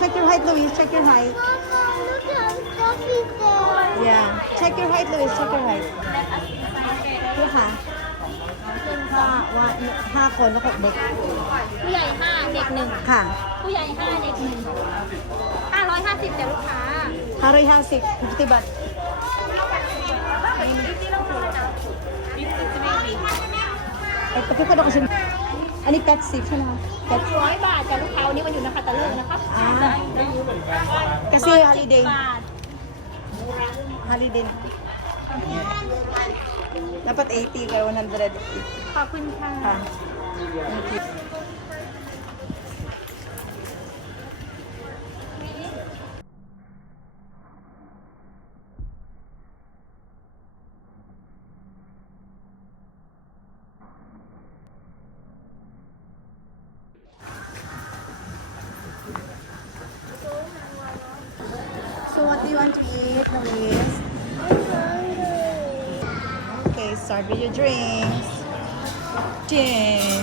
check your height, Louise. Check your height. Mama, look how fluffy there. Yeah. Check your height, Louise. Check your height. Ha? Haคนแล้ว6เด็ก ผู้ใหญ่5เด็ก1 ค่ะ ผู้ใหญ่5เด็ก1 550จ้ะลูกค้า 550 50 baht ไอ้ปะที่เขาดอกชิมอันนี้80ใช่ไหมคะ 100 บาทจ้ะลูกค้าวันนี้มันอยู่ในคาตาล็อกนะคะ kasi holiday บาท holiday dapat 80 kaya 100 ขอบคุณค่ะ ค่ะ Thank you. So what do you want to eat, Louise? Okay, start with your drinks. Drinks.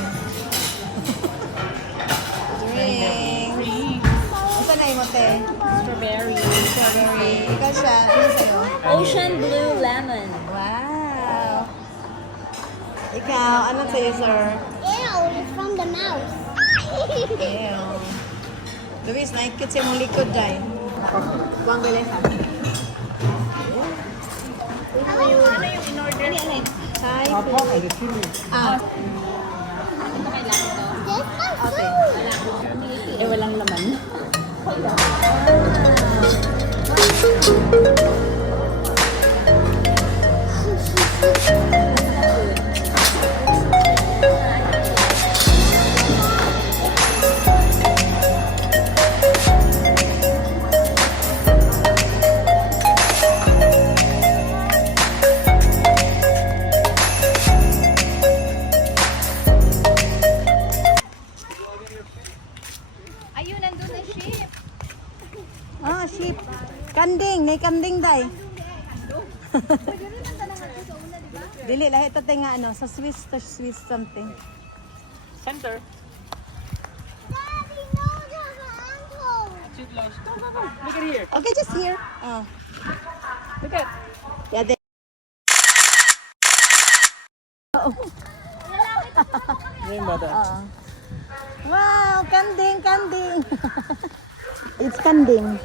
Asa na yung mote? Strawberry. Strawberry. Ikaw siya. Ano sa'yo? Ocean blue lemon. Wow. Ikaw, ano sa'yo, sir? Ew, it's from the mouse. Ew. Luis, naikit siya mong likod dahil. Buwang galesa. Ano yung in-order? Ano? Thai food. Ah. Ito kailangan to. This my Okay. food. Eh, walang laman. Ayun, nandun na ship. Ah, sheep. Kanding. May kanding day. Dili, lahat ito nga ano, sa Swiss something. Center. Daddy, no, there's an ankle. Too close. Go, go, go. Look at here. Okay, just here. Oh. Look at. Yeah, there. Oh. Grandmother. Wow, kanding, kanding. It's kanding.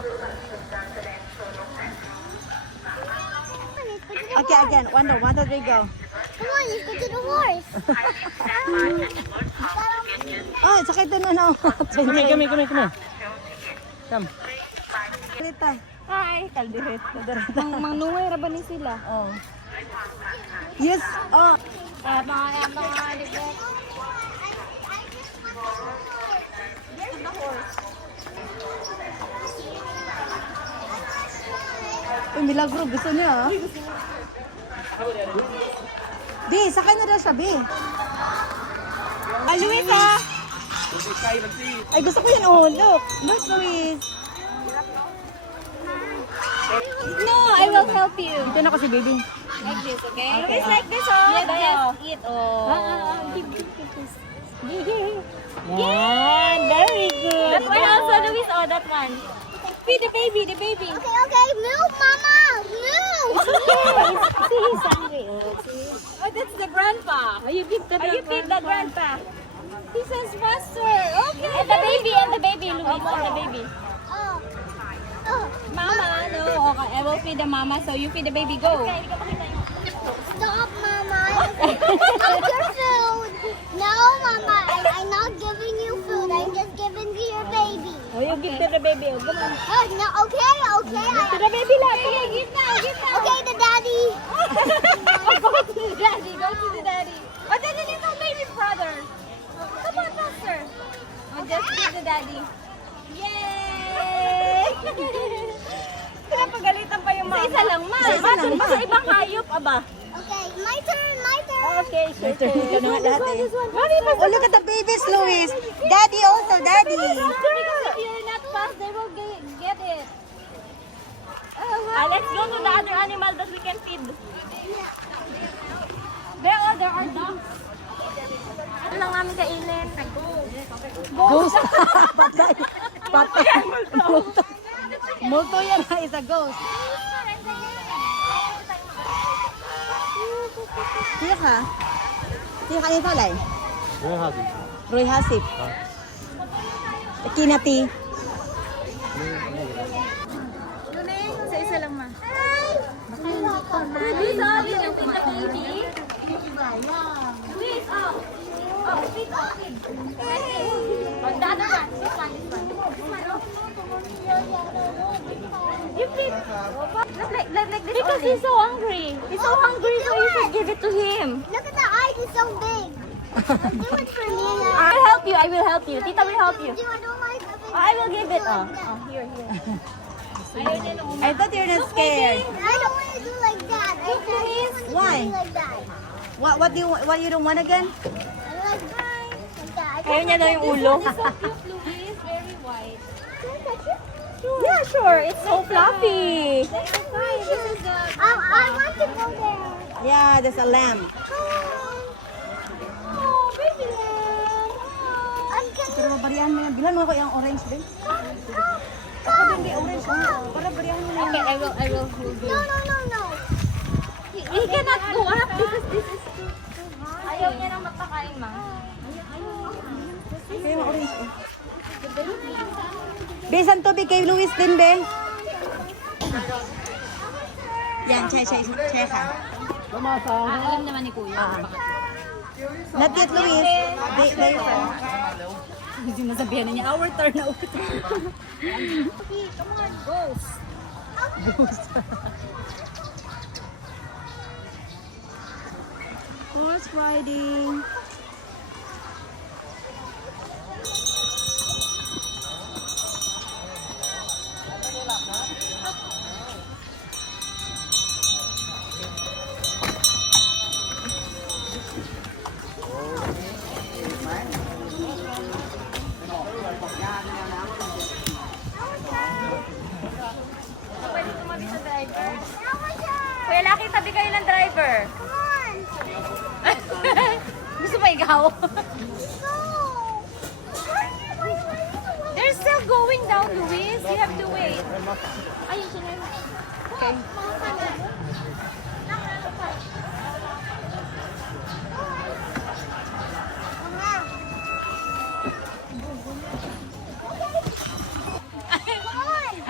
Okay, again. 1, 2, 3, go. Come on, let's go to the horse. Oh, sakit din ano. Come here, come here, come here, come here. Come. Rita. Hi, kaldiret. Mang nungay ra ba ni sila? Oh. Yes. Oh. Uy, milagro. Gusto niya, ah. B, sakay na daw siya, B. Ah, Luis, ah. Ay, gusto ko yan, oh. Look. Look, Luis. No, I will help you. Ito na kasi, baby. Like this, okay? Okay, It's like this, oh. Yes, yes. Eat, oh. One. Very good. That one also, Luis. Oh, that one. Feed the baby, the baby. Okay, okay, move, Mama, move. See, he's hungry. Oh, see? Oh, that's the grandpa. You feed the grandpa. He says faster. Okay. And the baby, Luis, and the baby. Oh, oh, Mama, no. Okay, I will feed the mama, so you feed the baby. Go. stop, Mama. Stop your food. No, Mama, I'm not giving you food. I'm just giving to your baby. Oh, you give to the baby. Oh, come on. Oh, no, okay, okay. To the baby lang. Okay, give now, give now. Okay, the daddy. Go to the daddy. Go to the daddy. Oh, then the little baby brother. Come on, faster. Oh, just give the daddy. Yay! Pinapagalitan pa yung mama. Sa isa lang, ma. Isa lang, ma. Sa ibang hayop, aba. Okay, my turn, my turn. Okay, sure. Ito na nga lahat eh. Oh, look at the babies, Luis. Daddy also, daddy. Because if you're not fast, they will get it. Let's go to the other animal that we can feed. There are dogs. Ano lang namin kainin? Ghost. Patay. Patay. Multo. Multo yan ha, is a ghost. Tiyak ha? Tiyak ka nito lay? Roy Hasip. Kinati. Isa-isa lang ma. Luis, oh, you can feed the baby. Luis, oh. Oh, feed, feed. Oh, the other one. This one, this one. You feed. Like this. Because he's so hungry. He's so hungry, so you should give it to him. Look at the eyes, it's so big. Do it for me now. I will help you. I will help you. Tita will help you. I don't like the I will give it. Oh, here. I thought you're not scared. I don't want to do like that. I just want to Why? do like that. What you don't want again? I like that. Ayaw niya daw yung ulo. It's so cute, Louise. Very white. Can I touch it? Yeah, sure. It's so fluffy. I want to go there. Yeah, there's a lamb. Oh, baby lamb. I'm gonna Pero bariyahan mo yan. Bilan mo ko yung orange din. come. Hindi orange. Para bariyahan mo na yan. Okay, I will hold you. No. He cannot go up because this is too high. Ayaw niya nang magpakain, ma. Kaya yung orange eh. Be, saan tubig kay Luis din, Be? Yan, chay ka. Alam naman ni Kuya. Not yet, Luis. There. Hindi masabihan niya, our turn na ulit. Come on, ghost. Horse riding. Pwede tumabi sa driver. Kuya Laki, tabi kayo ng driver. Come on. Gusto mo ikaw? Go. They're still going down, Luis. You have to wait. Ayun siya na. Okay.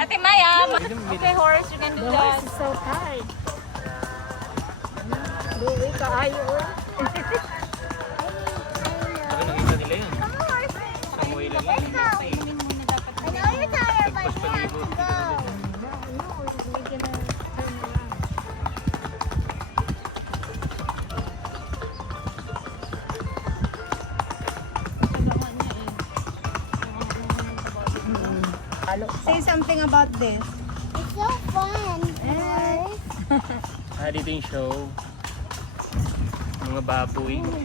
Ate Maya. Okay, Horace, you can do that. so tight. I know you're tired, but you have to go. Say something about this. It's so fun. Dito yung show. Mga baboy. Hindi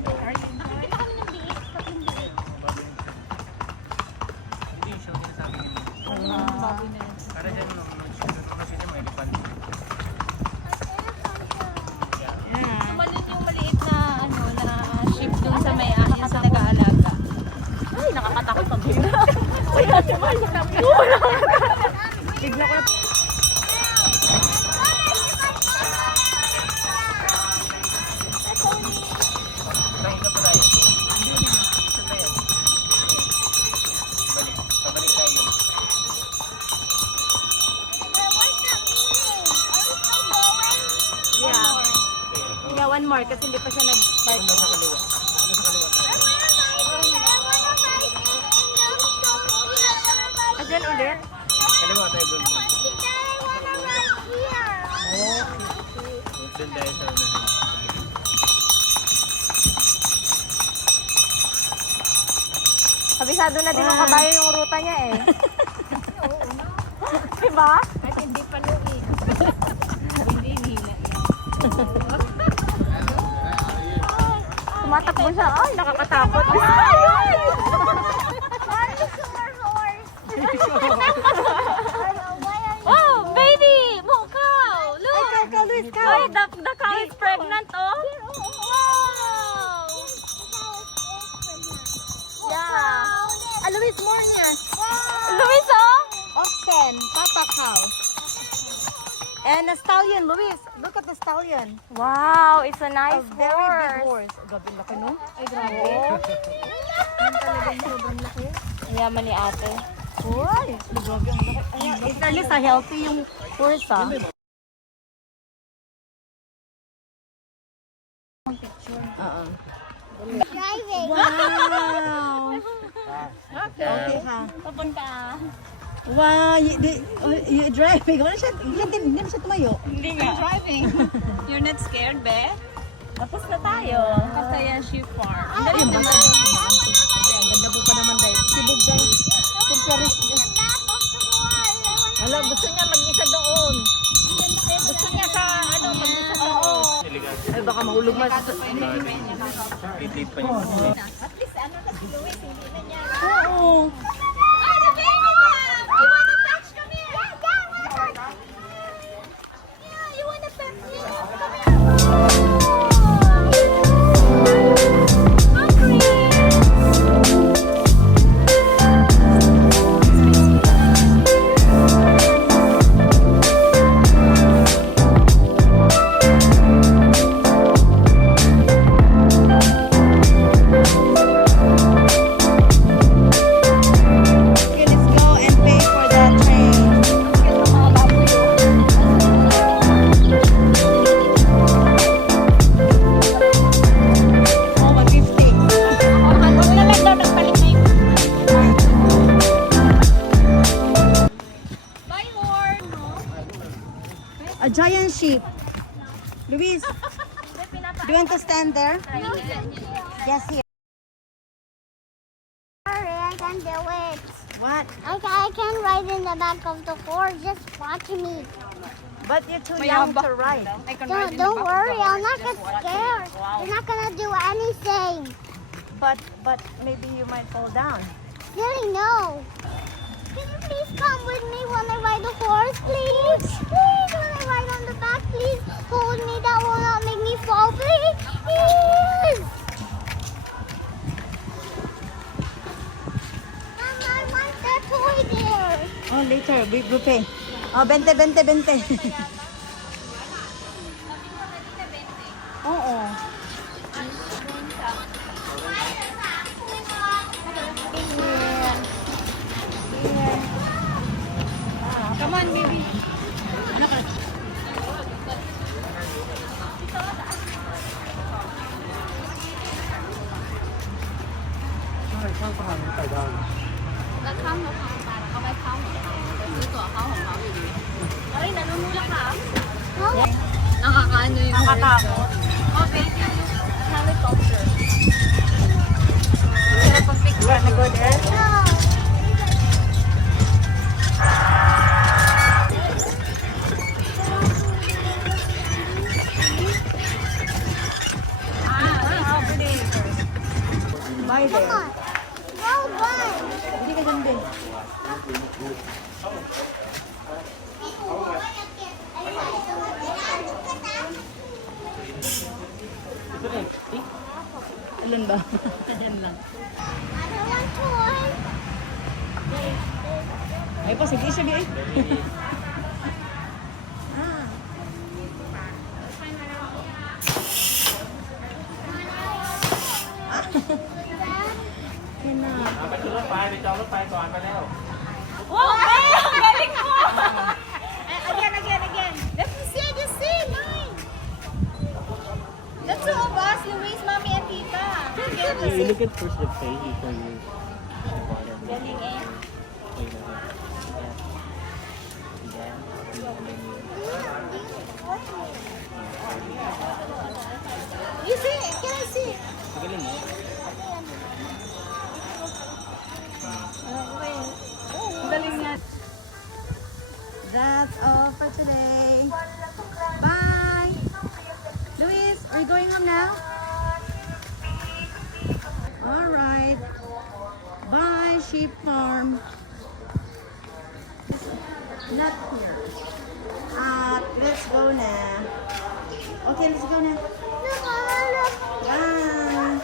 yung show nila sa akin yung para dyan kasi yung elephant. Maliit yung maliit na ship dun sa may ahas sa nag-aalaga. Ay, nakakatakot pag bigla. Wala naman. Bigla ko na. Isang ito pa tayo. Isa tayo. Pabalik tayo. Yeah, one more kasi hindi pa siya nag-park. Nasa kaliwa. Nasa kaliwa tayo. Diyan ulit. Kaliwa tayo doon. Doon tayo sa unahan. Kabisado na din ng kabayo yung ruta niya eh. Diba? At hindi pa luwi. Hindi hina. Tumatakbo siya. Ay, nakakatakot. Oh, baby! Cow! Look! Cow, Luis, cow. Ay, the cow is pregnant, oh! Wow! Yeah. Luis, more niya. Luis, Wow. And a stallion, Luis. Look at the stallion. Wow, it's a nice A very big horse. horse. Gabi laki, no? Ay, grabe. Yan talagang sobrang laki. Ang yaman ni ate. Uy, grabe ang laki. Ayan, in fairness, healthy yung horse, ah. Driving. Wow! Okay ka. Papunta. Wow, you driving. Wala siya, hindi na siya tumayo. Hindi nga. Driving. You're not scared, be? Tapos na tayo. Pattaya Sheep Farm. Ang ganda po pa naman dahil. Sibog dahil. Kumparis. Wala, gusto niya mag-isa doon. Gusto niya sa, mag-isa sa doon. Ay, baka mahulog mas. Itit pa yun. Oo. Okay, let's go and pay for the train. Oh, 150. Huwag na lang daw nagpalit na yung... Bye, horse. A giant sheep. Luis, do you want to stand there? Yes, here. Sorry, I can do it. What? I can ride in the back of the horse. Just watch me. But you're too young to ride. I can ride in the Don't back worry, of the I'm not horse. get Just watch it. scared. Wow. You're not gonna do anything. But maybe you might fall down. Silly, no. Can you please come with me when I ride the horse, please? Please, when I ride on the back, please hold me. That will not make me fall, please. Please. Mama, I want that toy there. Oh, later, we pay. Oh, 20. Oo. Come on, baby. Aray, nanunulak ka. Nakakaano yung Nakatakot. Oh, baby. Helicopter. You wanna go there? No. Bye Come there. on. Go run. Hindi ka dyan din. Ilan ba? Yan lang. I don't want toy. Ay po, sige siya, Bi. Ah. Yan na. ไปขึ้นรถไฟไปจองรถไฟก่อนไปแล้ว Wow, ay, ang galing mo! Again. Let me see. I just see. Mine. That's all of us. Louise, Mommy, and Tita. You look at first the page before you Galing eh. You see? Can I see? Magaling mo. Galing nga. That's all for today. Bye. Luis, are you going home now? All right. Bye, sheep farm. Not here. Let's go now. Okay, let's go now.